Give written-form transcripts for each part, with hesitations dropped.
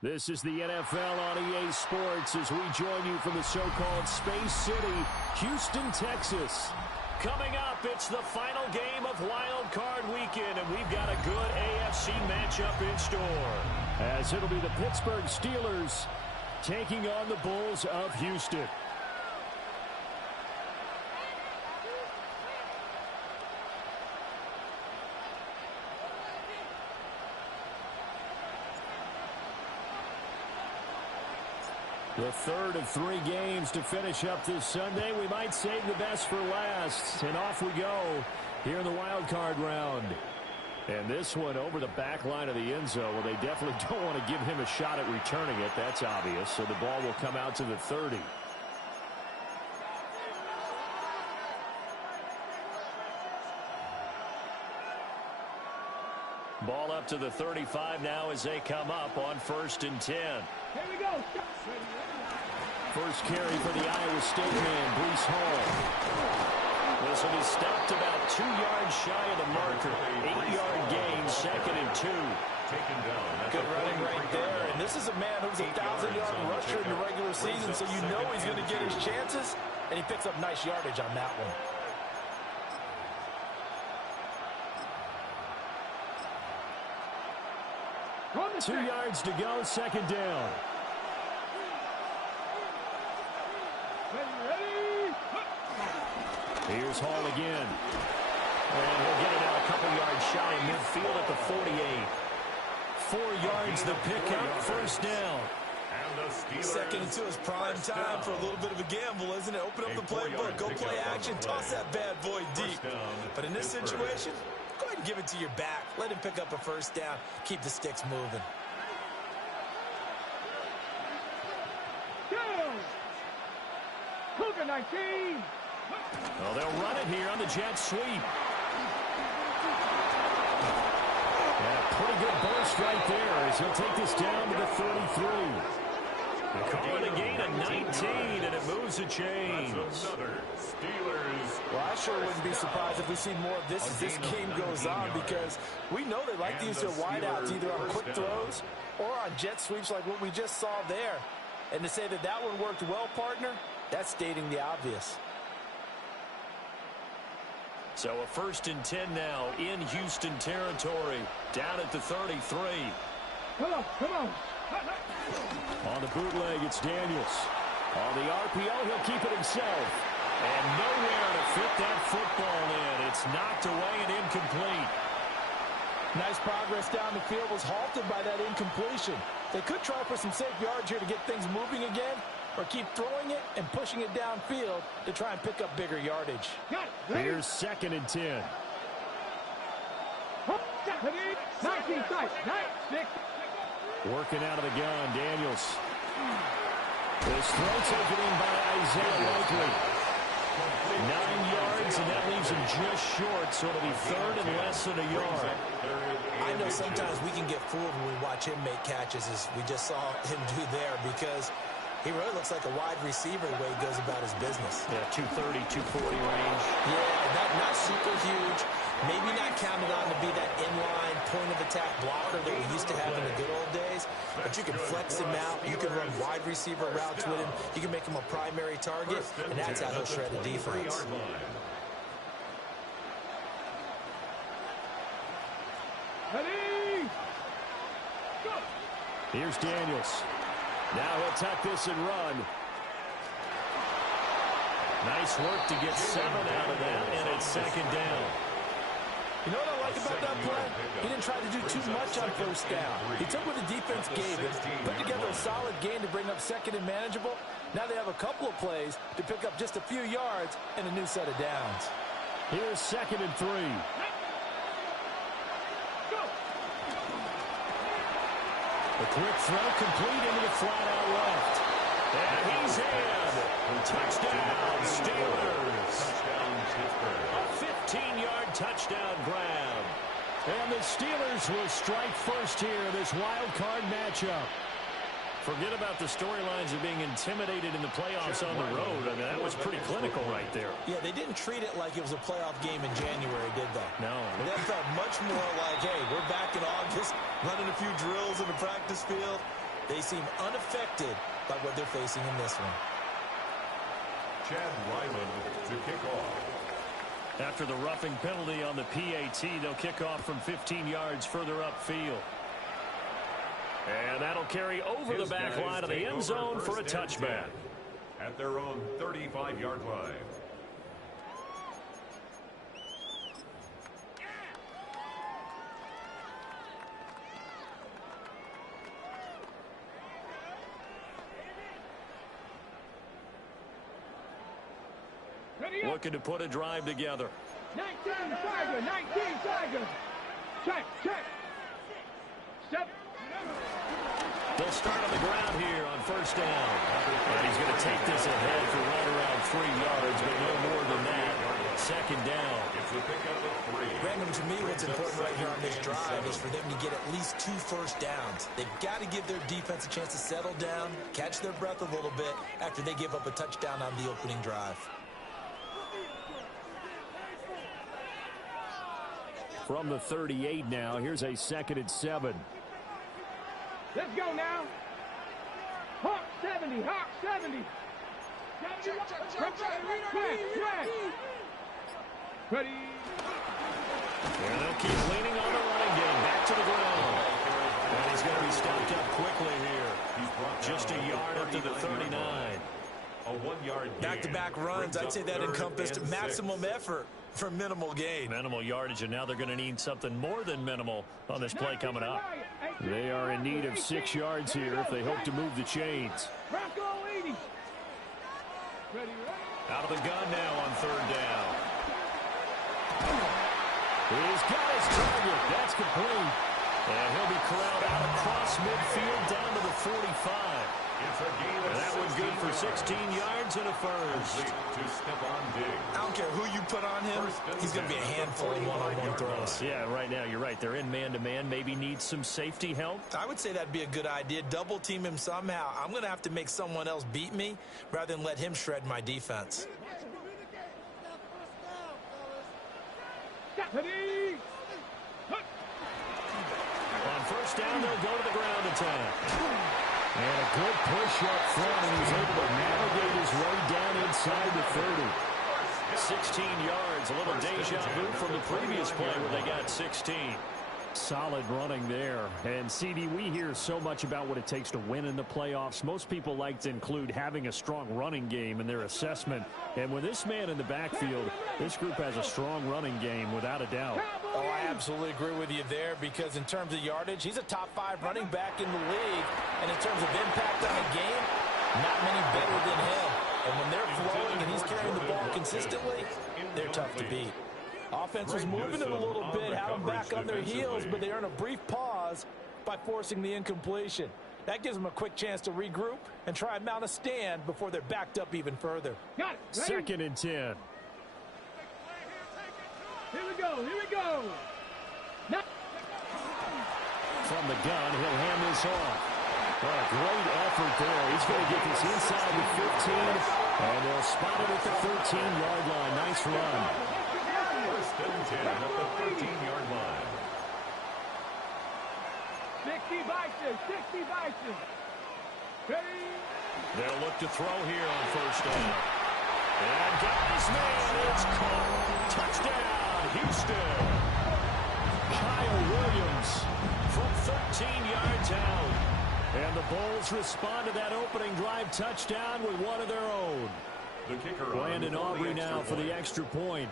This is the NFL on EA Sports as we join you from the so-called Space City, Houston, Texas. Coming up, it's the final game of Wild Card Weekend, and we've got a good AFC matchup in store. As it'll be the Pittsburgh Steelers taking on the Bulls of Houston. The third of 3 games to finish up this Sunday. We might save the best for last. And off we go here in the wild card round. And this one over the back line of the end zone. Well, they definitely don't want to give him a shot at returning it. That's obvious. So the ball will come out to the 30. Ball up to the 35 now as they come up on 1st and 10. Here we go. First carry for the Iowa State man, Breece Hall. This will be stopped about 2 yards shy of the marker. 8-yard gain, 2nd and 2. Good running right there. And this is a man who's a 1,000-yard rusher in the regular season, so you know he's going to get his chances. And he picks up nice yardage on that one. 2 yards to go, second down. Here's Hall again. And he'll get it out a couple yards shy in midfield at the 48. 4 yards the pickup, first down. Second and 2 is prime time for a little bit of a gamble, isn't it? Open up the playbook, go play action, toss that bad boy deep. But in this situation, go ahead and give it to your back. Let him pick up a first down. Keep the sticks moving. Cougar 19. Well, they'll run it here on the jet sweep. And a pretty good burst right there as he'll take this down to the 33. They call it a gain of 19, and it moves the chains. Well, I sure wouldn't be surprised if we see more of this as this game goes on, because we know they like to use their wideouts either on quick throws or on jet sweeps like what we just saw there. And to say that that one worked well, partner, that's stating the obvious. So a 1st and 10 now in Houston territory, down at the 33. Come on. On the bootleg, it's Daniels. On the RPO, he'll keep it himself. And nowhere to fit that football in. It's knocked away and incomplete. Nice progress down the field, was halted by that incompletion. They could try for some safe yards here to get things moving again, or keep throwing it and pushing it downfield to try and pick up bigger yardage. Here's 2nd and 10. 19 sight. 6. Working out of the gun, Daniels. This throw taken in by Isaiah Likely. 9 yards, and that leaves him just short, so it'll be 3rd and less than a yard. I know sometimes we can get fooled when we watch him make catches, as we just saw him do there, because he really looks like a wide receiver the way he goes about his business. Yeah, 230, 240 range. Yeah, not super huge. Maybe not counted on to be that inline point-of-attack blocker that we used to have in the good old days. But you can flex him out. You can run wide receiver routes with him. You can make him a primary target, and that's how he'll shred the defense. Ready? Go. Here's Daniels. Now he'll tuck this and run. Nice work to get 7 out of that, and it's 2nd down. You know what I like about that play? He didn't try to do too much on 1st down. He took what the defense gave him, put together a solid gain to bring up 2nd and manageable. Now they have a couple of plays to pick up just a few yards and a new set of downs. Here's 2nd and 3. The quick throw complete into the flat-out left. And he's in. Touchdown, Steelers. A 15-yard touchdown grab. And the Steelers will strike first here in this wild card matchup. Forget about the storylines of being intimidated in the playoffs on the road. I mean, that was pretty clinical right there. Yeah, they didn't treat it like it was a playoff game in January, did they? No. That felt much more like, hey, we're back in August, running a few drills in the practice field. They seem unaffected by what they're facing in this one. Chad Ryland to kick off. After the roughing penalty on the PAT, they'll kick off from 15 yards further upfield. And that'll carry over the back line of the end zone for a touchback. At their own 35-yard line. Looking to put a drive together. 19 Tigers. Check. 7. They'll start on the ground here on 1st down. And he's going to take this ahead for right around 3 yards, but no more than that. 2nd down. Brandon, to me, what's important right here on this drive is for them to get at least 2 first downs. They've got to give their defense a chance to settle down, catch their breath a little bit after they give up a touchdown on the opening drive. From the 38 now, here's a 2nd and 7. Let's go now. Hawk 70. Check. Ready. And they'll keep leaning on the running game. Back to the ground. And he's stopped up quickly here. Just a yard up to the 39. A 1-yard gain. Back-to-back runs, I'd say that encompassed maximum effort for minimal gain. Minimal yardage, and now they're going to need something more than minimal on this play coming up. They are in need of 6 yards here if they hope to move the chains. Out of the gun now on 3rd down. He's got his target. That's complete. And he'll be corralled out across midfield down to the 45. And that one's good for 16 yards and a first. I don't care who you put on him, he's going to be a handful of one-on-one throws. Yeah, right now you're right. They're in man-to-man. Maybe needs some safety help. I would say that'd be a good idea. Double team him somehow. I'm going to have to make someone else beat me rather than let him shred my defense. On 1st down, they'll go to the ground attack. And a good push up front, and he's able to navigate his way down inside the 30. 16 yards, a little deja vu from the previous play where they got 16. Solid running there. And, CD, we hear so much about what it takes to win in the playoffs. Most people like to include having a strong running game in their assessment. And with this man in the backfield, this group has a strong running game without a doubt. Oh, I absolutely agree with you there, because in terms of yardage, he's a top 5 running back in the league. And in terms of impact on a game, not many better than him. And when they're flowing and he's carrying the ball consistently, they're tough to beat. Offense was moving it a little bit, had them back on their heels, but they earn a brief pause by forcing the incompletion. That gives them a quick chance to regroup and try and mount a stand before they're backed up even further. 2nd and 10. Here we go. Now. From the gun, he'll hand this off. What a great effort there. He's going to get this inside the 15, and they'll spot it at the 13-yard line. Nice run. 1st and 10 at the 13-yard line. 60 Bison. Ready? They'll look to throw here on 1st down. And got his man. It's caught. Touchdown, Houston. Kyle Williams from 13 yards out. And the Bulls respond to that opening drive touchdown with one of their own. The kicker, Brandon Aubrey now for the extra point.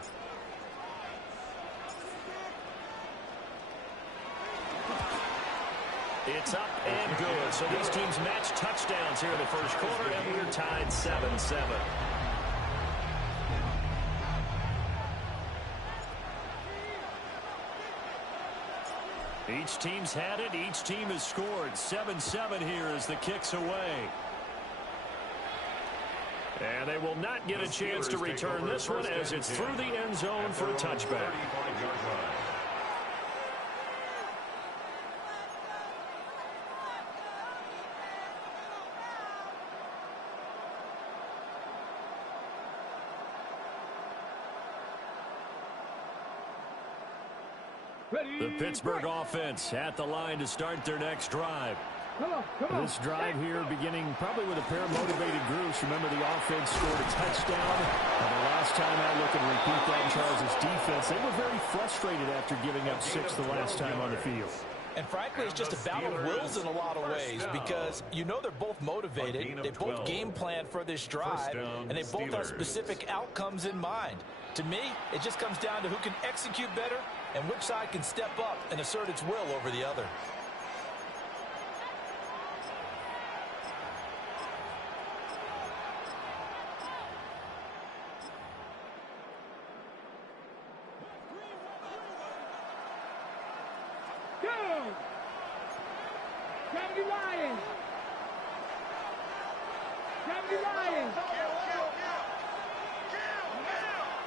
It's up and good. So these teams match touchdowns here in the 1st quarter, and we're tied 7-7. Each team's had it. Each team has scored. 7-7 here as the kick's away. And they will not get a chance to return this one as it's through the end zone for a touchback. The Pittsburgh offense at the line to start their next drive. Come on. This drive here beginning probably with a pair of motivated groups. Remember, the offense scored a touchdown. And the last time I look and repeat that in Charles' defense, they were very frustrated after giving up 6 the last time on the field. And frankly, it's just a battle of wills in a lot of ways, because you know they're both motivated. They both game plan for this drive, and they both have specific outcomes in mind. To me, it just comes down to who can execute better and which side can step up and assert its will over the other.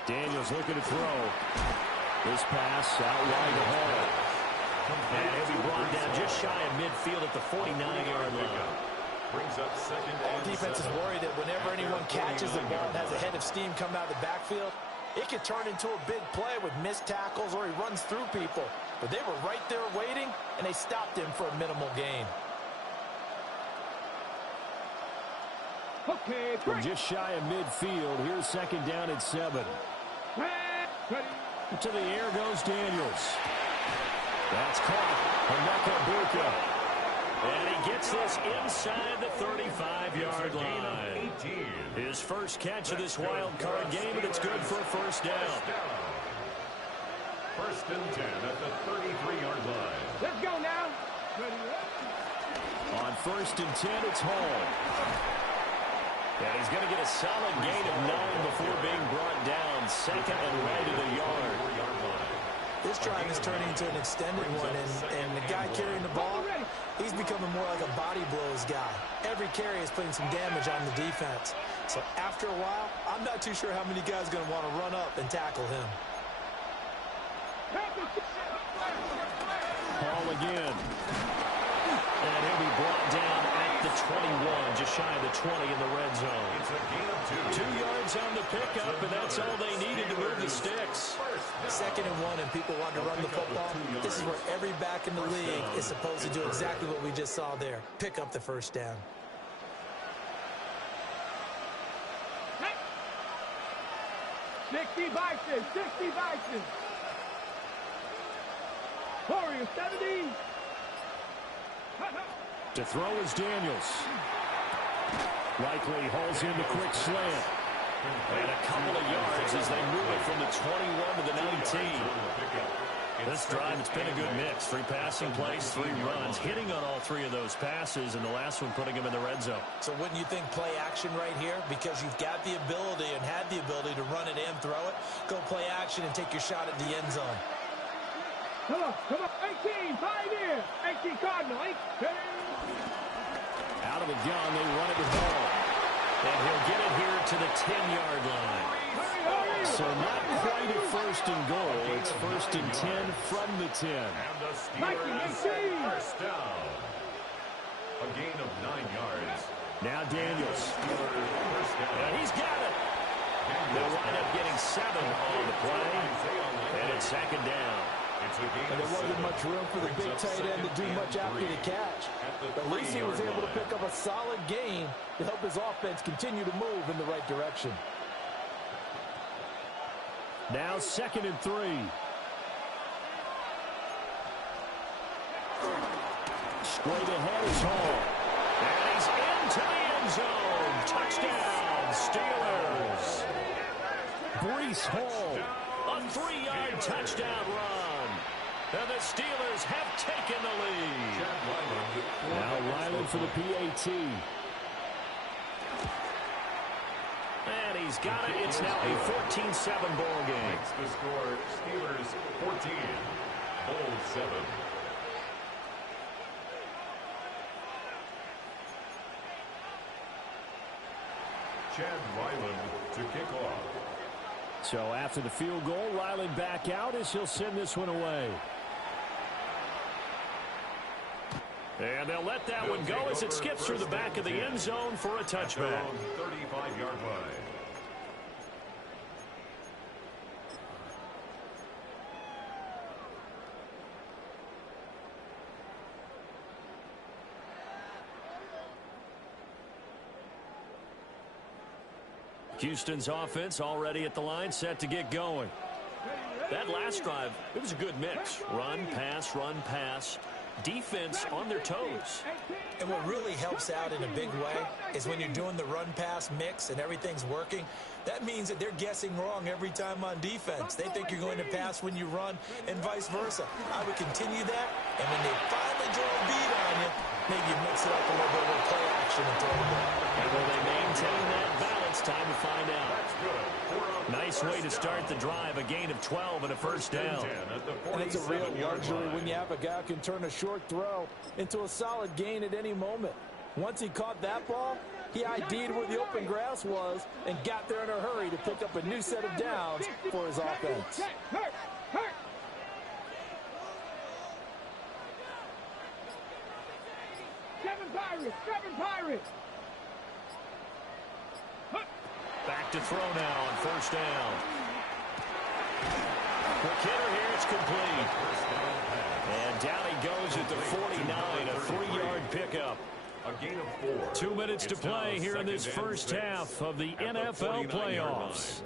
Daniels looking to throw. This pass out wide to Hall. And he'll be brought down just shy of midfield at the 49-yard line. Brings up 2nd. All defense is worried that whenever anyone catches the ball and has a head of steam come out of the backfield, it could turn into a big play with missed tackles or he runs through people. But they were right there waiting, and they stopped him for a minimal gain. Okay, from just shy of midfield, here's 2nd down at 7. To the air goes Daniels. That's caught. Emeka Buka. And he gets this inside the 35-yard line. His first catch of this wild card game, and it's good for a first down. First and 10 at the 33-yard line. Let's go now. On first and 10, it's Hall. And he's going to get a solid gain of 9 before being brought down. Second and right at a yard. This drive is turning into an extended one, and the guy carrying the ball, he's becoming more like a body blows guy. Every carry is putting some damage on the defense. So after a while, I'm not too sure how many guys are going to want to run up and tackle him. Hall again. And he'll be brought down at the 21, just shy of the 20 in the red zone. It's a gain of 2. 2 yards on the pickup, and that's all they needed to move the sticks. Second and 1, and people want to run the football. This is where every back in the league is supposed to do exactly what we just saw there. Pick up the first down. Hey. 60 Bison, 60 Bison. Warrior 70. To throw is Daniels. Likely hauls in the quick slant. And a couple of yards as they move it from the 21 to the 19. This drive, it's been a good mix. 3 passing plays, 3 runs, hitting on all 3 of those passes, and the last one putting him in the red zone. So wouldn't you think play action right here? Because you've got the ability and had the ability to run it and throw it. Go play action and take your shot at the end zone. Come on, 18, Pioneer, 18 Cardinal, 18. Out of the gun, they run it with Hall. And he'll get it here to the 10-yard line. So not quite a first and goal. It's first and 10 from the 10. And the Steelers first down. A gain of 9 yards. Now Daniels. First down. And he's got it. They'll wind up getting 7 on the play. And it's second down. And there wasn't much room for the big tight end to do much after the catch. At least he was able to pick up a solid gain to help his offense continue to move in the right direction. Now second and 3. Straight ahead is Hall. And he's into the end zone. Touchdown, Steelers. Breece Hall, a 3-yard touchdown run. And the Steelers have taken the lead. Now Ryland for the PAT. And he's got it. It's now a 14-7 ball game. Makes the score Steelers 14, Bulls 7. Chad Ryland to kick off. So after the field goal, Ryland back out as he'll send this one away. And they'll let that one go as it skips through the back of the end zone for a touchback. 35-yard line. Houston's offense already at the line, set to get going. That last drive, it was a good mix. Run, pass. Defense on their toes. And what really helps out in a big way is when you're doing the run-pass mix and everything's working, that means that they're guessing wrong every time on defense. They think you're going to pass when you run and vice versa. I would continue that, and when they finally draw a beat on you, maybe you mix it up a little bit with play action and throw it back. And will they maintain that balance? Time to find out. Nice way to start the drive. A gain of 12 and a first down. And it's a real luxury when you have a guy who can turn a short throw into a solid gain at any moment. Once he caught that ball, he ID'd where the open grass was and got there in a hurry to pick up a new set of downs for his offense. Seven Pirates. Back to throw now on first down. Quick hitter here, it's complete. And down he goes at the 49, a 3-yard pickup. A gain of 4. 2 minutes to play here in this first half of the NFL playoffs.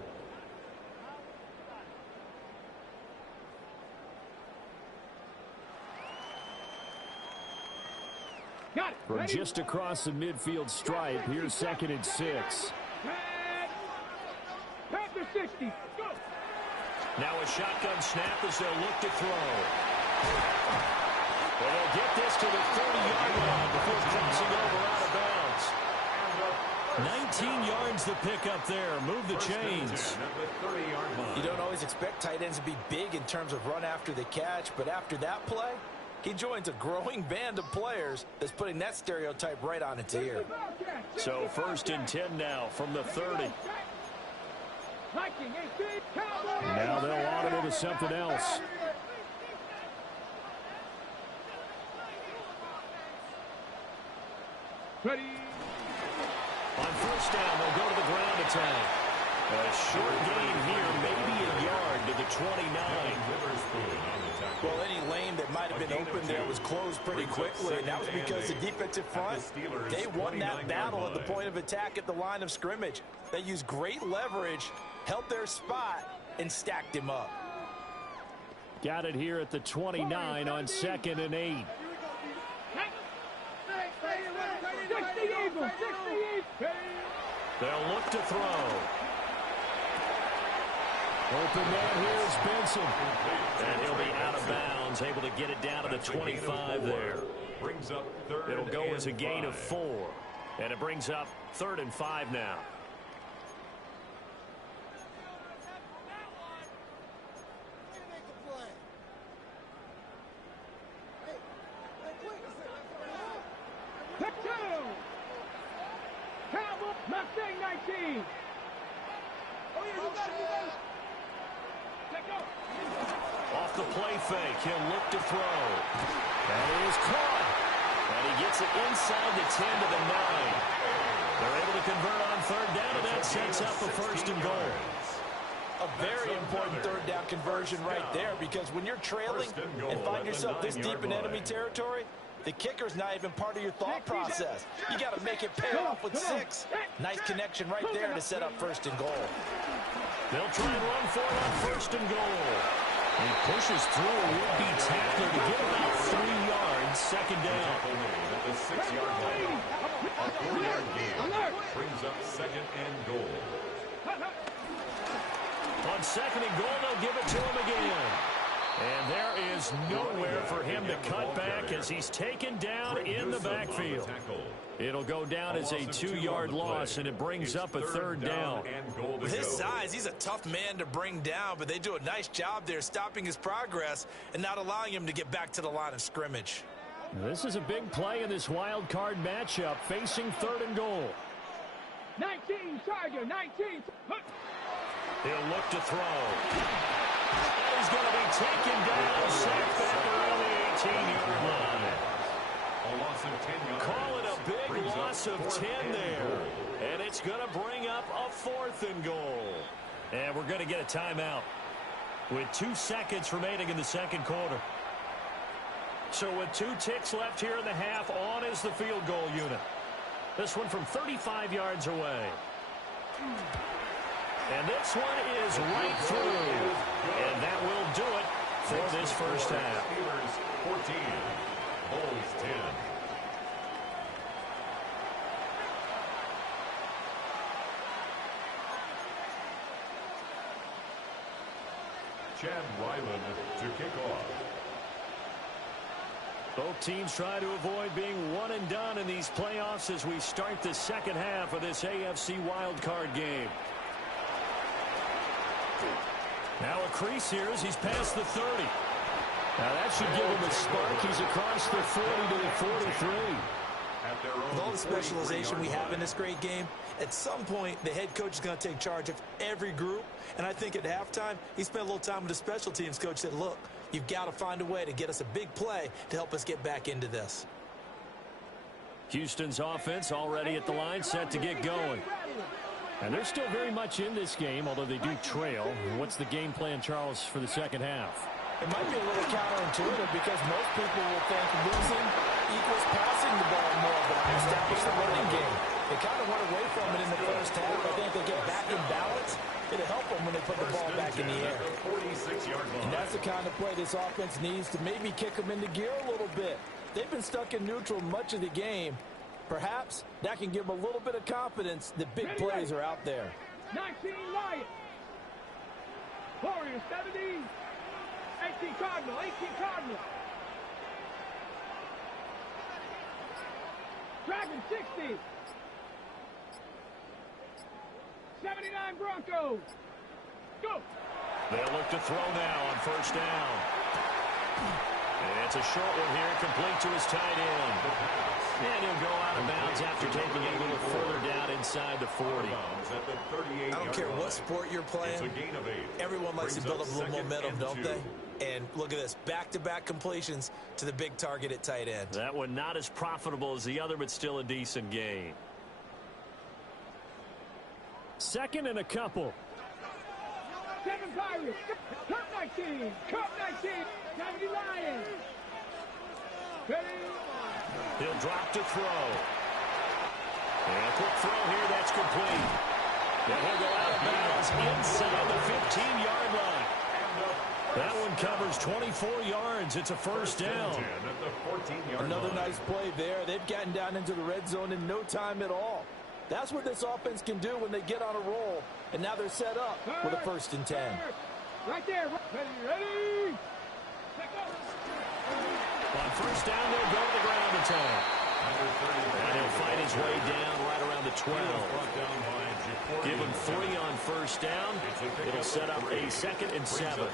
From just across the midfield stripe, here's 2nd and 6. After 60. Go. Now a shotgun snap as they'll look to throw. Well, they'll get this to the 30-yard line before crossing over out of bounds. 19 yards to pick up there. Move the chains. You don't always expect tight ends to be big in terms of run after the catch, but after that play, he joins a growing band of players that's putting that stereotype right on its ear. So 1st and 10 now from the 30. Now they'll audible to something else. Ready. On 1st down, they'll go to the ground attack. A short gain here, maybe a yard to the 29. Well, any lane that might have been open there was closed pretty quickly, and that was because the defensive front, they won that battle at the point of attack at the line of scrimmage. They used great leverage, held their spot, and stacked him up. Got it here at the 29 on 2nd and 8. They'll look to throw. Open man here is Benson. And he'll be out of bounds, able to get it down to the 25 there. It'll go as a gain of 4. And it brings up 3rd and 5 now. Mustang 19. Off the play fake, he'll look to throw. That is caught. And he gets it inside the 10 to the 9. They're able to convert on 3rd down, and that sets up a 1st and goal. A very important 3rd down conversion right there, because when you're trailing and find yourself this deep in enemy territory, the kicker's not even part of your thought process. You got to make it pay off with 6. Nice connection right there to set up 1st and goal. They'll try and run for it on 1st and goal. He pushes through a would-be tackler to get about 3 yards, 2nd down. The 6-yard line. A 4-yard gain brings up 2nd and goal. On 2nd and goal, they'll give it to him again. And there is nowhere for him to cut back as he's taken down in the backfield. It'll go down as a 2-yard loss, and it brings up a 3rd down. With his size, he's a tough man to bring down, but they do a nice job there stopping his progress and not allowing him to get back to the line of scrimmage. This is a big play in this wild card matchup, facing 3rd and goal. 19, Tiger, 19. He'll look to throw. And he's going to be taken down, sacked back around the 18-yard line. A loss of 10 yards. Call it a big loss of 10 there. And it's going to bring up a 4th and goal. And we're going to get a timeout with 2 seconds remaining in the 2nd quarter. So with 2 ticks left here in the half, on is the field goal unit. This one from 35 yards away. And this one is right through. And that will do it for this first half. Steelers 14, Bulls 10. Chad Ryland to kick off. Both teams try to avoid being one and done in these playoffs as we start the 2nd half of this AFC wildcard game. Now a crease here as he's past the 30. Now that should give him a spark. He's across the 40 to the 43. With all the specialization we have in this great game, at some point the head coach is going to take charge of every group. And I think at halftime, he spent a little time with the special teams coach, said, look, you've got to find a way to get us a big play to help us get back into this. Houston's offense already at the line, set to get going. And they're still very much in this game, although they do trail. What's the game plan, Charles, for the 2nd half? It might be a little counterintuitive because most people will think losing equals passing the ball more, but I establish the running game. They kind of went away from it in the first half. I think they get back in balance. It'll help them when they put the ball back in the air. And that's the kind of play this offense needs to maybe kick them into gear a little bit. They've been stuck in neutral much of the game. Perhaps that can give them a little bit of confidence that big plays are out there. 19 Lions. Warriors 70. 18 Cardinal. 18 Cardinal. Dragon 60. 79 Broncos. Go. They'll look to throw now on first down. And it's a short one here, complete to his tight end. And he'll go out of bounds after taking it a little further down inside the 40. I don't care what sport you're playing. Everyone likes to build up a little momentum, don't they? And look at this, back-to-back completions to the big target at tight end. That one not as profitable as the other, but still a decent gain. Second and a couple. 7 Pirates. Cup 19. Cup 19. 70 Lions. Ready? He'll drop to throw. And a quick throw here, that's complete. And he'll go out of bounds inside the 15-yard line. That one covers 24 yards. It's a first down. Another nice play there. They've gotten down into the red zone in no time at all. That's what this offense can do when they get on a roll. And now they're set up with a 1st and 10. Right there. Ready. On first down, they'll go to the ground attack. And he'll fight his way down right around the 12. Give him 3 on first down. It'll set up a 2nd and 7.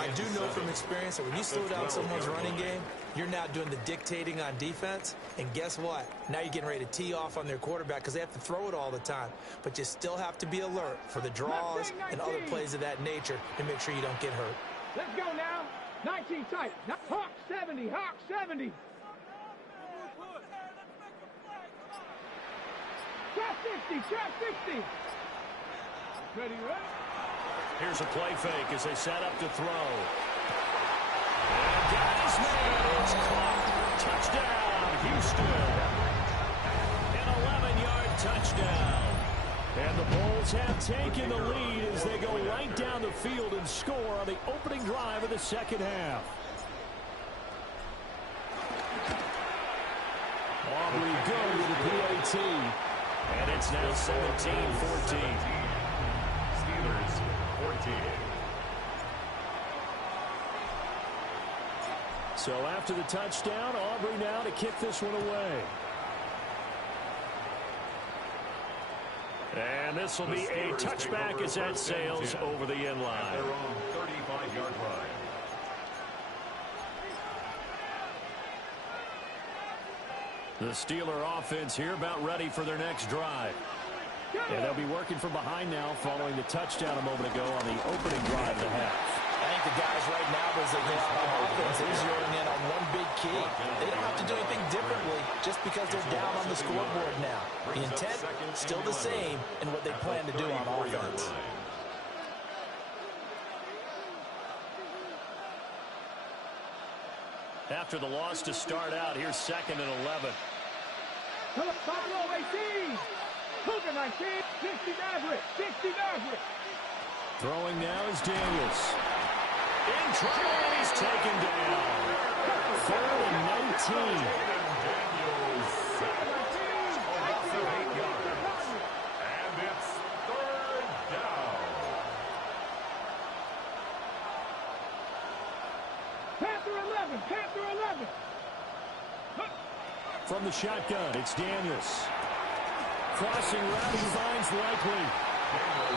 I do know from experience that when you slow down someone's running game, you're now doing the dictating on defense. And guess what? Now you're getting ready to tee off on their quarterback because they have to throw it all the time. But you still have to be alert for the draws and other plays of that nature to make sure you don't get hurt. Let's go now. 19 tight. Hawk 70. Hawk 70. Trap 60. Trap 60. Ready. Here's a play fake as they set up to throw. And got his man. It's caught. Touchdown, Houston. An 11-yard touchdown. And the Bulls have taken the lead as they go right down the field and score on the opening drive of the second half. Aubrey go to the PAT. And it's now 17-14. Steelers 14. So after the touchdown, Aubrey now to kick this one away. And this will be a touchback as that sails over the end line. Their own 35-yard line. The Steeler offense here about ready for their next drive. And they'll be working from behind now following the touchdown a moment ago on the opening drive of the half. I think the guys right now, as they go out on offense, they're zeroing in on one big key. They don't have to do anything differently just because they're down on the scoreboard now. The intent, still the same in what they plan to do on offense. After the loss to start out, here's 2nd and 11. Buffalo 18. Cougar 19. 60 Maverick. 60 Maverick. Throwing now is Daniels. In trouble, and he's taken down. 3rd and 19. Daniels about 8 yards. And it's 3rd down. Panther 11. Panther 11. From the shotgun, it's Daniels. Crossing route, he finds Likely.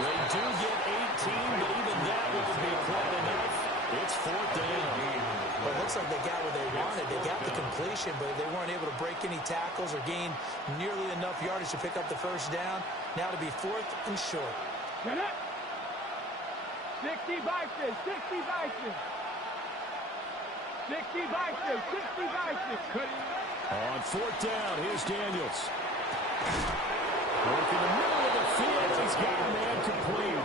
They do get 18, but even that won't be quite enough. It's 4th down. Well, it looks like they got what they wanted. They got the completion, but they weren't able to break any tackles or gain nearly enough yardage to pick up the first down. Now to be 4th and short. 60 Bison. 60 Bison. 60 Bison. 60 Bison. On 4th down, here's Daniels. Work in the middle of the field. He's got a man complete.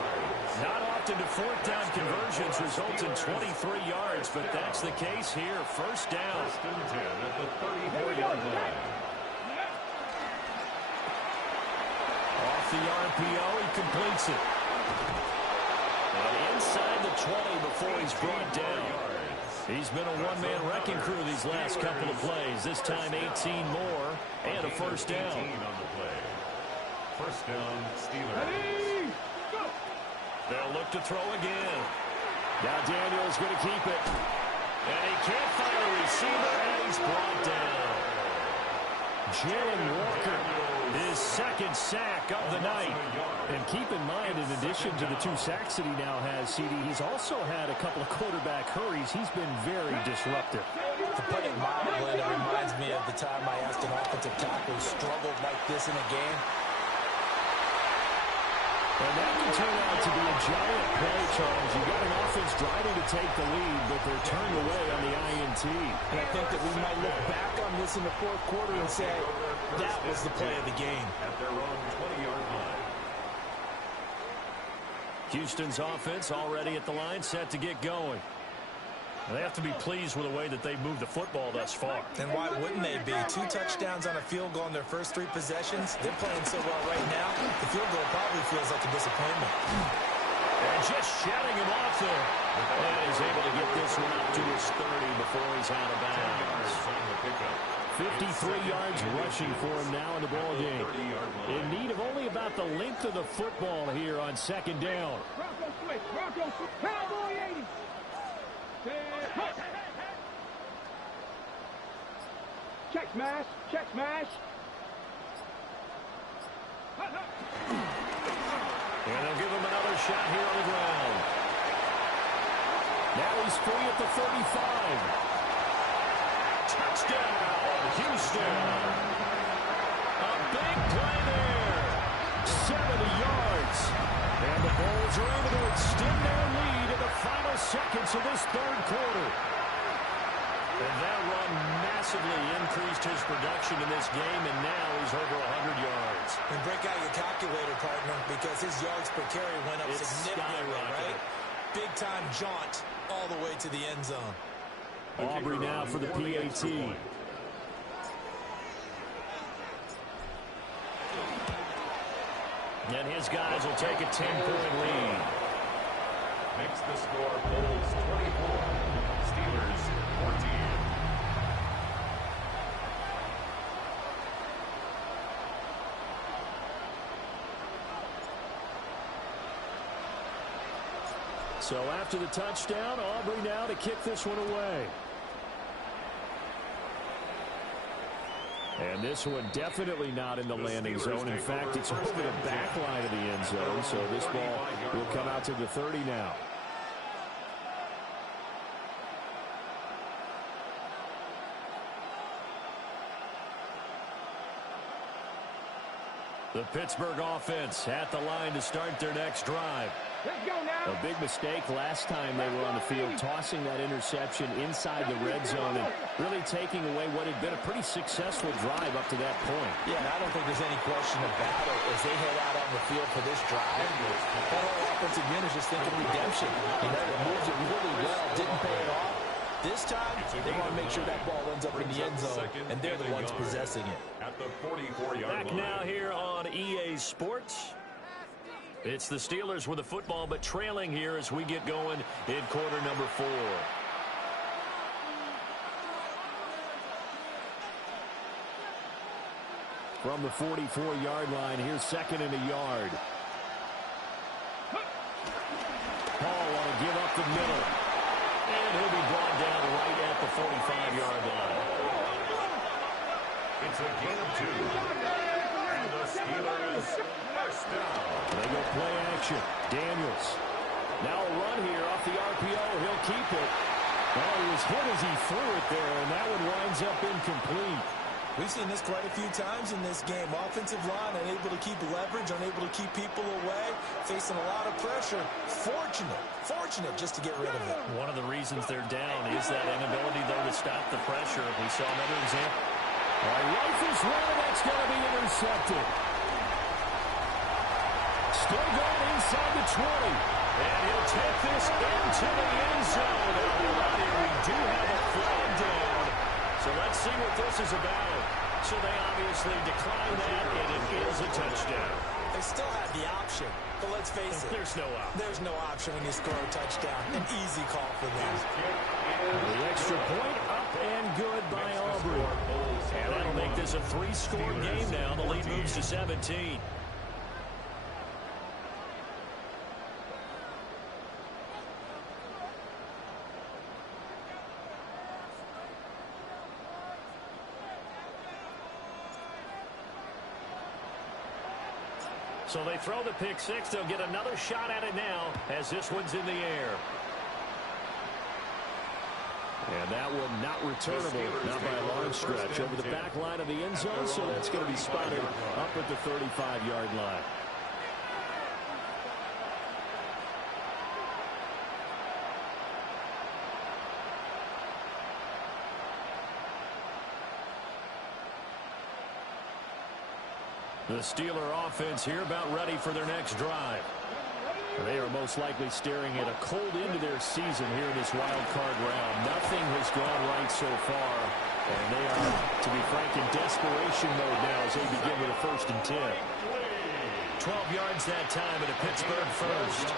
Not often do 4th down conversions result in 23 yards, but that's the case here. First down. 1st and 10 at the 34-yard line. Off the RPO, he completes it. And inside the 20 before he's brought down. He's been a one-man wrecking crew these last couple of plays. This time 18 more and a first down. On the play. First down, Steelers. Ready, go. They'll look to throw again. Now Daniel's going to keep it. And he can't find a receiver, and he's brought down. Jalen Walker, his second sack of the night. And keep in mind, in addition to the 2 sacks that he now has, CD, he's also had a couple of quarterback hurries. He's been very disruptive. To put it mildly, it reminds me of the time I asked an offensive tackle who struggled like this in a game. And that can turn out to be a giant play, Charles. You got an offense driving to take the lead, but they're turned away on the INT. And I think that we might look back on this in the fourth quarter and say, that was the play of the game. At their own 20-yard line. Houston's offense already at the line, set to get going. They have to be pleased with the way that they've moved the football thus far. And why wouldn't they be? 2 touchdowns on a field goal in their first 3 possessions. They're playing so well right now, the field goal probably feels like a disappointment. And just shutting him off there. And he's able to get this one up to his 30 before he's out of bounds. 53 yards rushing for him now in the ball game. In need of only about the length of the football here on second down. Bronco switch, Bronco switch, Cowboy 80. Check smash, check smash. And they'll give him another shot here on the ground. Now he's free at the 35. Touchdown, Houston. A big play there. 70 yards. And the Bulls are able to extend their lead in the final seconds of this third quarter. And that run massively increased his production in this game, and now he's over 100 yards. And break out your calculator, partner, because his yards per carry went up significantly, right? Big-time jaunt all the way to the end zone. Aubrey now for the PAT. And his guys will take a 10-point lead. Makes the score Bulls 24, Steelers 14. So after the touchdown, Aubrey now to kick this one away. And this one definitely not in the landing zone. In fact, it's over the back line of the end zone. So this ball will come out to the 30 now. The Pittsburgh offense at the line to start their next drive. Let's go now. A big mistake last time they were on the field, tossing that interception inside the red zone and really taking away what had been a pretty successful drive up to that point. Yeah, and I don't think there's any question about it. As they head out on the field for this drive, that whole offensive unit is just thinking redemption. You know, it moves it really well, didn't pay it off. This time, they want to make sure that ball ends up in the end zone, and they're the ones possessing it. At the 44-yard line. Back now here on EA Sports. It's the Steelers with the football, but trailing here as we get going in quarter number 4. From the 44-yard line, here's second and a yard. Paul want to give up the middle. And he'll be brought down right at the 45-yard line. It's a gain of 2. And the Steelers first down. They go play action. Daniels. Now a run here off the RPO. He'll keep it. Well, he was hit as he threw it there, and that one winds up incomplete. We've seen this quite a few times in this game. Offensive line unable to keep leverage, unable to keep people away, facing a lot of pressure. Fortunate just to get rid of it. One of the reasons they're down is that inability, though, to stop the pressure. We saw another example. Rifles run, that's going to be intercepted. Still going inside the 20. And he'll take this into the end zone. And we do have a flag down. So let's see what this is about. So they obviously decline that, and it is a touchdown. They still have the option, but let's face it. There's no option. There's no option when you score a touchdown. An easy call for them. The extra point up and good by Aubrey. And that'll make this a 3-score game now. The lead moves to 17. So they throw the pick six. They'll get another shot at it now as this one's in the air. And that one not returnable, not by a large stretch, over the back line of the end zone, so that's going to be spotted up at the 35-yard line. The Steeler offense here about ready for their next drive. They are most likely staring at a cold end to their season here in this wild card round. Nothing has gone right so far, and they are, to be frank, in desperation mode now as they begin with a 1st and 10. 12 yards that time at a Pittsburgh first.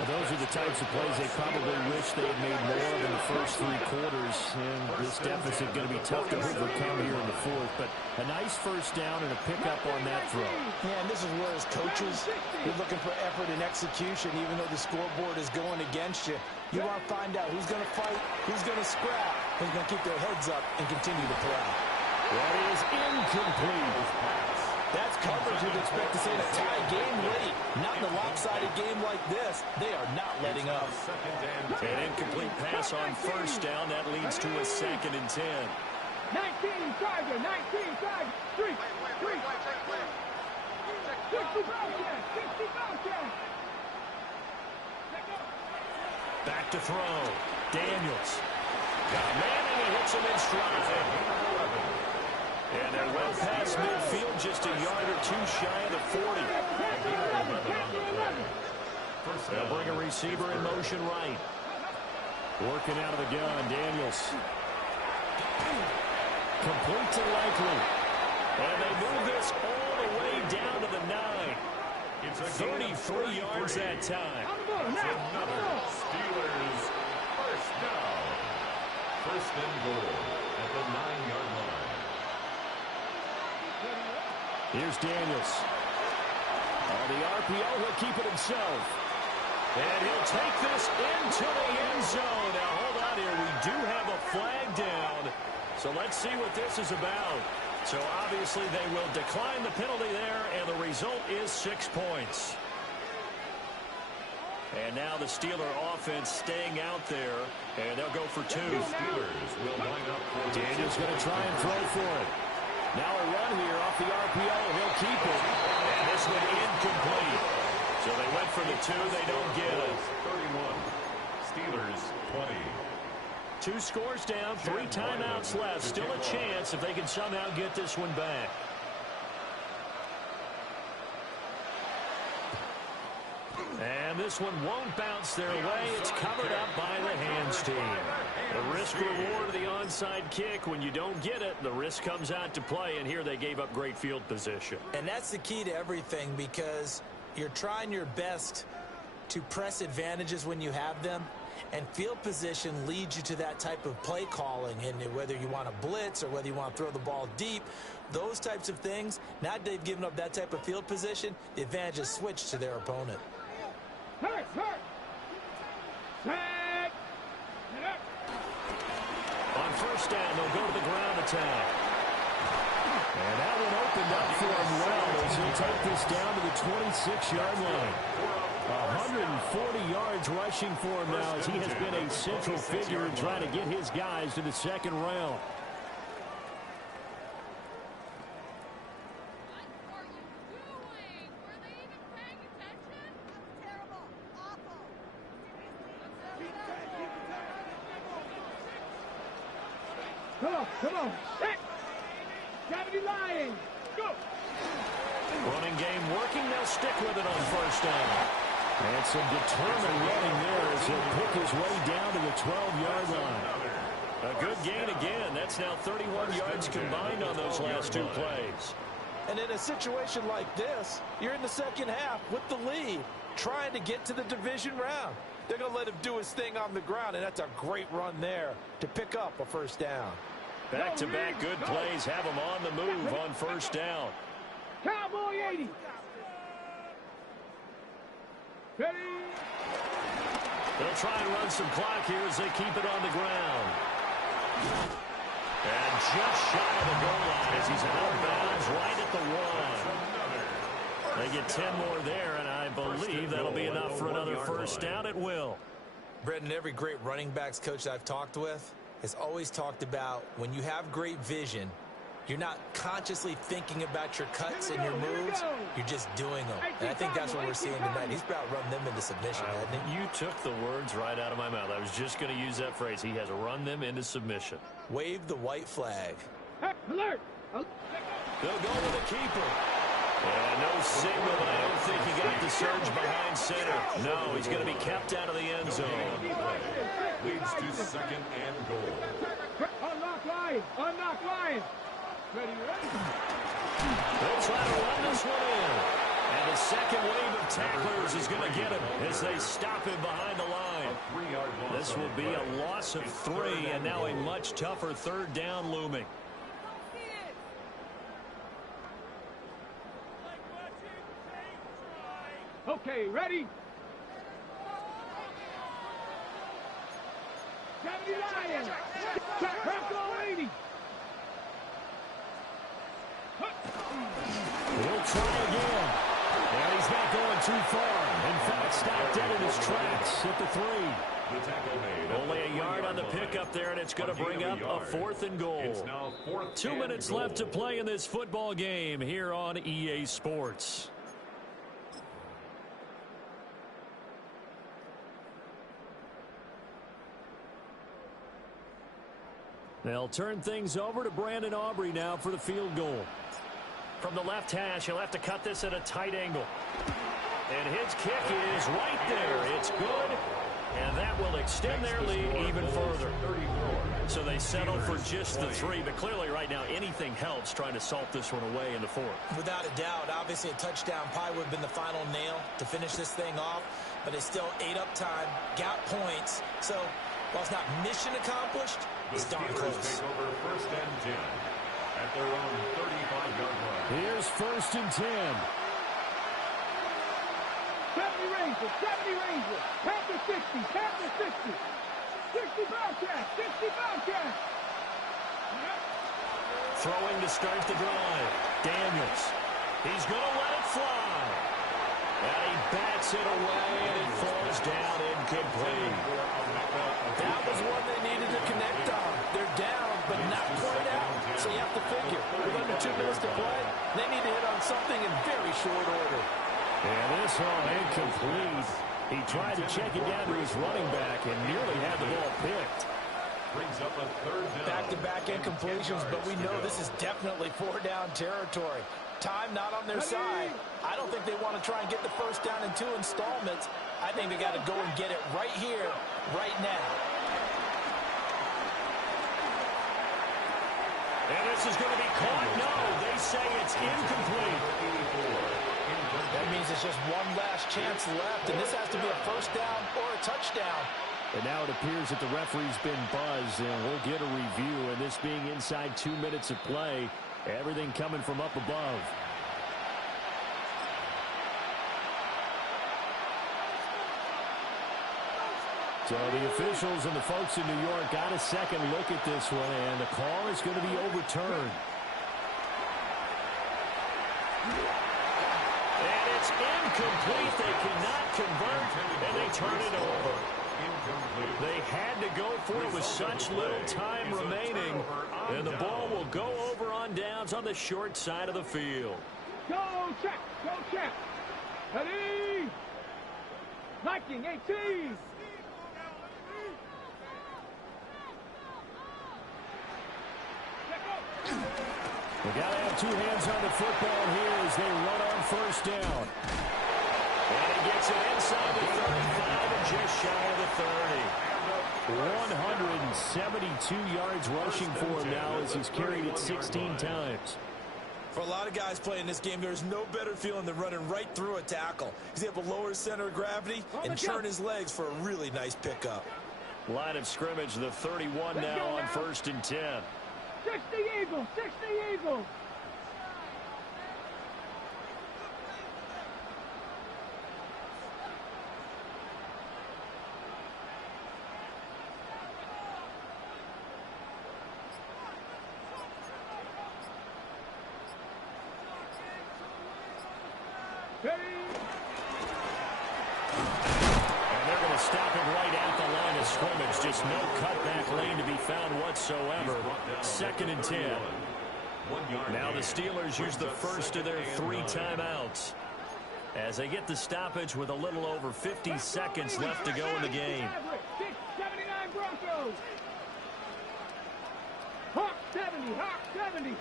Well, those are the types of plays they probably wish they had made more of in the first 3 quarters, and this deficit going to be tough to overcome here in the 4th. But a nice first down and a pickup on that throw. Yeah, and this is where as coaches, you're looking for effort and execution, even though the scoreboard is going against you. You want to find out who's going to fight, who's going to scrap, who's going to keep their heads up and continue to play. That is incomplete. That's coverage you'd expect to see in a tie game late. Not in a lopsided game like this. They are not letting up. An incomplete pass on first down. That leads to a 2nd and 10. 19 Tiger, 19 Tiger. 3. 60 Back to throw. Daniels. Got a man and he hits him in stride. And they're well past midfield, just a yard or 2 shy of the 40. They'll bring a receiver in motion right. Working out of the gun, Daniels. Complete to Likely. And they move this all the way down to the 9. It's 33 yards that time. Steelers first down. 1st and goal at the 9-yard line. Here's Daniels. On the RPO, he'll keep it himself. And he'll take this into the end zone. Now, hold on here. We do have a flag down. So let's see what this is about. So, obviously, they will decline the penalty there, and the result is 6 points. And now the Steeler offense staying out there, and they'll go for 2. Steelers will line up. Daniels going to try and throw for it. Now a run here off the RPO. He'll keep it. And this one incomplete. So they went for the 2. They don't get it. 31. Steelers 20. 2 scores down. 3 timeouts left. Still a chance if they can somehow get this one back. And this one won't bounce their way. It's covered up by the hands team. The risk reward of the onside kick. When you don't get it, the risk comes out to play, and here they gave up great field position. And that's the key to everything, because you're trying your best to press advantages when you have them, and field position leads you to that type of play calling. And whether you want to blitz or whether you want to throw the ball deep, those types of things, now that they've given up that type of field position, the advantage is switched to their opponent. Hurt. Set. On first down, they'll go to the ground attack. And that one opened up for him well as he'll take this down to the 26-yard line. 140 yards rushing for him now as he has been a central figure in trying to get his guys to the 2nd round. Come on. Set. Gravity line. Go. Running game working. They'll stick with it on first down. And some determined running there as he'll pick his way down to the 12-yard line. A good gain again. That's now 31 yards combined on those last 2 plays. And in a situation like this, you're in the second half with the lead, trying to get to the division round. They're going to let him do his thing on the ground, and that's a great run there to pick up a first down. Back-to-back good plays have him on the move on first down. Cowboy 80. Ready. They'll try and run some clock here as they keep it on the ground. And just shy of the goal line as he's out of bounds right at the 1. They get 10 more there, and I believe that'll be enough for another first down at will. Brendan, every great running backs coach I've talked with has always talked about when you have great vision, you're not consciously thinking about your cuts and your moves. You're just doing them. And I think that's what we're seeing tonight. He's about to run them into submission, hasn't he? You took the words right out of my mouth. I was just going to use that phrase. He has run them into submission. Wave the white flag. Alert. They'll go with the keeper. And no signal, but I don't think he got the surge behind center. No, he's going to be kept out of the end zone. Leads to second and goal. Unlock line. Unlock line. Ready. They'll try to run this one in. And the second wave of tacklers is going to get him as they stop him behind the line. This will be a loss of 3, and now a much tougher third down looming. Okay, ready? 70 Lions. Purple 80. He'll try again. And he's not going too far. In fact, stopped dead in his tracks at the 3. Only a yard on the pickup there, and it's going to bring up a 4th and goal. 2 minutes left to play in this football game here on EA Sports. They'll turn things over to Brandon Aubrey now for the field goal. From the left hash, he'll have to cut this at a tight angle. And his kick is right there. It's good. And that will extend their lead even further. So they settle for just the 3. But clearly right now anything helps trying to salt this one away in the 4th. Without a doubt, obviously a touchdown probably would have been the final nail to finish this thing off. But it's still 8 up time, got points. So while it's not mission accomplished, it's darn close. Take over first and 10 at their own 35-yard line. Here's first and 10. 70 Rangers. 70 Rangers. Panther 60. Panther 60. 60 Bobcats. 60 Bobcats. Throwing to start the drive. Daniels. He's going to let it fly. And he bats it away, and it falls down incomplete. That was one they needed to connect on. They're down, but not quite out. So you have to figure, with under 2 minutes to play, they need to hit on something in very short order. And this one incomplete. He tried to check it down to his running back and nearly had the ball picked. Brings up a third down. Back-to-back incompletions, but we know this is definitely 4-down territory. Time not on their side. I don't think they want to try and get the first down in 2 installments. I think they got to go and get it right here, right now. And this is going to be caught. No, they say it's incomplete. That means it's just one last chance left, and this has to be a first down or a touchdown. And now it appears that the referee's been buzzed, and we'll get a review. And this being inside 2 minutes of play, everything coming from up above. So the officials and the folks in New York got a second look at this one, and the call is going to be overturned. And it's incomplete. They cannot convert, and they turn it over. They had to go for it with such little time remaining, and the ball will go over on downs on the short side of the field. Go check. Go check. Ready. Viking 18. They got to have 2 hands on the football here as they run on first down. And he gets it inside the 35 and just shy of the 30. 172 yards rushing for him now as he's carried it 16 times. For a lot of guys playing this game, there's no better feeling than running right through a tackle. He's able to lower his center of gravity and turn his legs for a really nice pickup. Line of scrimmage, the 31 now on 1st and 10. 60 Eagles, 60 Eagles. And they're going to stop it right at the line of scrimmage. Just no cutback lane to be found whatsoever. 2nd and 10. Now the Steelers use the first of their 3 timeouts as they get the stoppage with a little over 50 seconds left to go in the game. 79 Broncos. Hawk 70, Hawk 70.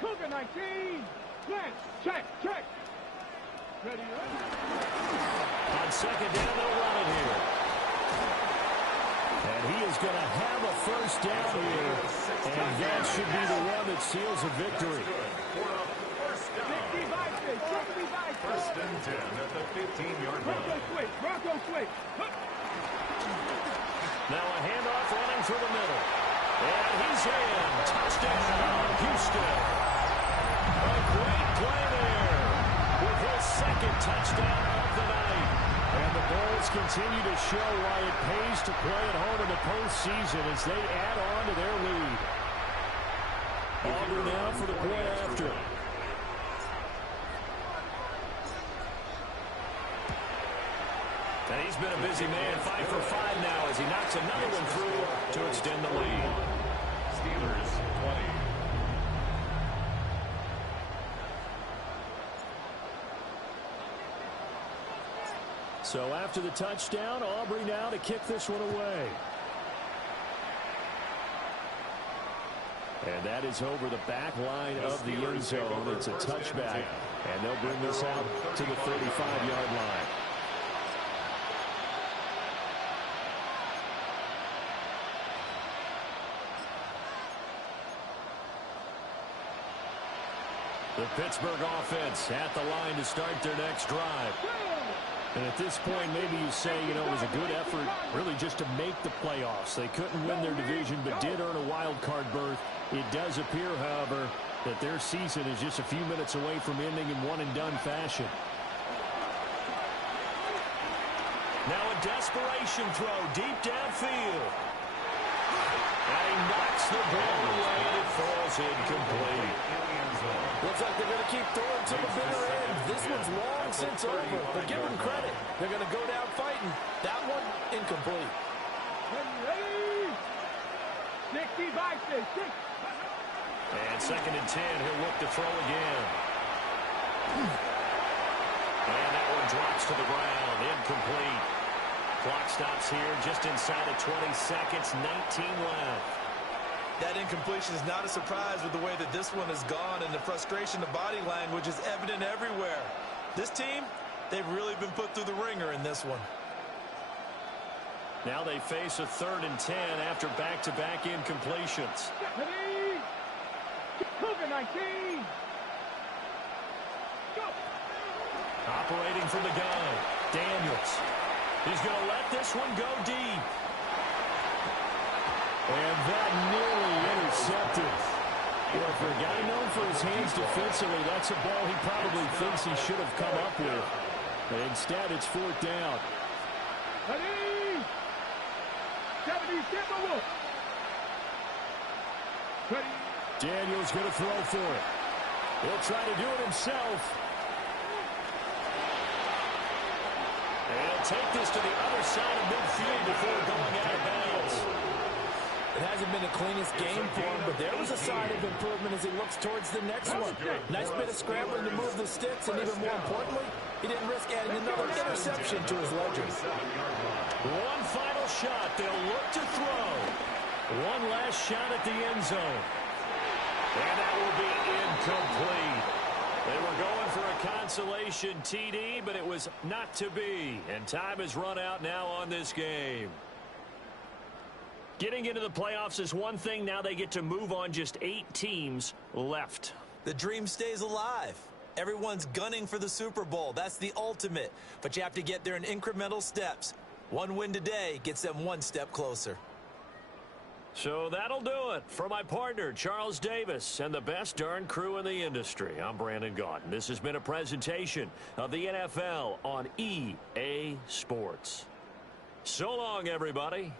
Cougar 19. Check. Ready, On 2nd down, they'll run it here. And he is going to have a first down here. And that should be the one that seals a victory. 1st and 10 at the 15-yard line. Bronco switch. Now a handoff running through the middle. And he's in. Touchdown, Houston. A great play there with his 2nd touchdown of the night. And the Bulls continue to show why it pays to play at home in the postseason as they add on to their lead. Auburn now for the point after. And he's been a busy man, 5 for 5 now as he knocks another one through to extend the lead. Steelers 20. So after the touchdown, Aubrey now to kick this one away. And that is over the back line of the end zone. It's a touchback, and they'll bring this out to the 35-yard line. The Pittsburgh offense at the line to start their next drive. And at this point, maybe you say, you know, it was a good effort really just to make the playoffs. They couldn't win their division but did earn a wild card berth. It does appear, however, that their season is just a few minutes away from ending in one-and-done fashion. Now a desperation throw deep downfield. And he knocks the ball away and it falls incomplete. Looks like they're going to keep throwing to the bitter end. This one's long since over, but give them credit. They're going to go down fighting. That one, incomplete. 65-6. And 2nd and 10, he'll look to throw again. And that one drops to the ground, incomplete. Clock stops here just inside of 20 seconds, 19 left. That incompletion is not a surprise with the way that this one has gone, and the frustration, the body language is evident everywhere. This team, they've really been put through the ringer in this one. Now they face a 3rd and 10 after back-to-back incompletions. Cougar 19. Go. Operating from the gun, Daniels. He's going to let this one go deep. And that nearly intercepted. Well, for a guy known for his hands defensively, that's a ball he probably thinks he should have come up with. But instead, it's 4th down. Ready. 70 Timberwolves. Ready. Daniels going to throw for it. He'll try to do it himself. And he'll take this to the other side of midfield before going out of bounds. It hasn't been the cleanest game for him, but there was a sign of improvement as he looks towards the next one. Nice bit of scrambling to move the sticks, and even more importantly, he didn't risk adding another interception to his ledger. One final shot. They'll look to throw. One last shot at the end zone. And that will be incomplete. They were going for a consolation TD, but it was not to be. And time has run out now on this game. Getting into the playoffs is one thing. Now they get to move on. Just 8 teams left. The dream stays alive. Everyone's gunning for the Super Bowl. That's the ultimate. But you have to get there in incremental steps. One win today gets them one step closer. So that'll do it. For my partner, Charles Davis, and the best darn crew in the industry, I'm Brandon Gaudin. This has been a presentation of the NFL on EA Sports. So long, everybody.